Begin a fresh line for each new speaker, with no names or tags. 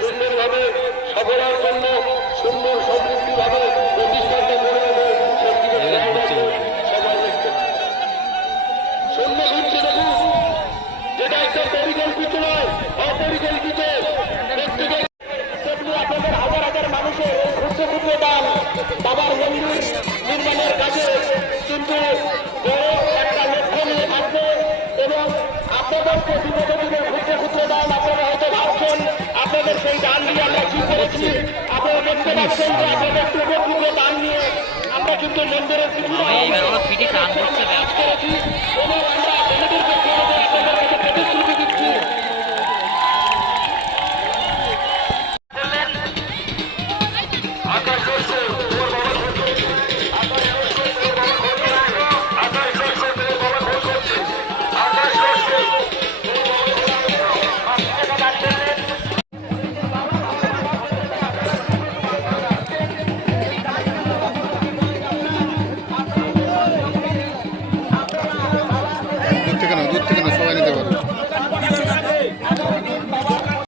সুন্দরভাবে সবার জন্য সুন্দর সমৃদ্ধিভাবে প্রতিষ্ঠাটা মনে হবে দেখুন। যেটা একটা পরিকল্পিত নয় অপরিকল্পিত। মানুষের বাবার কিন্তু বড় একটা লক্ষ্য নিয়ে থাকবে এবং আপনাদের প্রতিবেদন আপনাদের সেই দান দিয়ে আমরা কি করেছি? আপনারা দেখতে পাচ্ছেন যে আপনাদের দান নিয়ে আমরা কিন্তু মন্দিরের কিছু
করছে
কাজ করেছি। এবং আমরা
থেকে না দূর থেকে না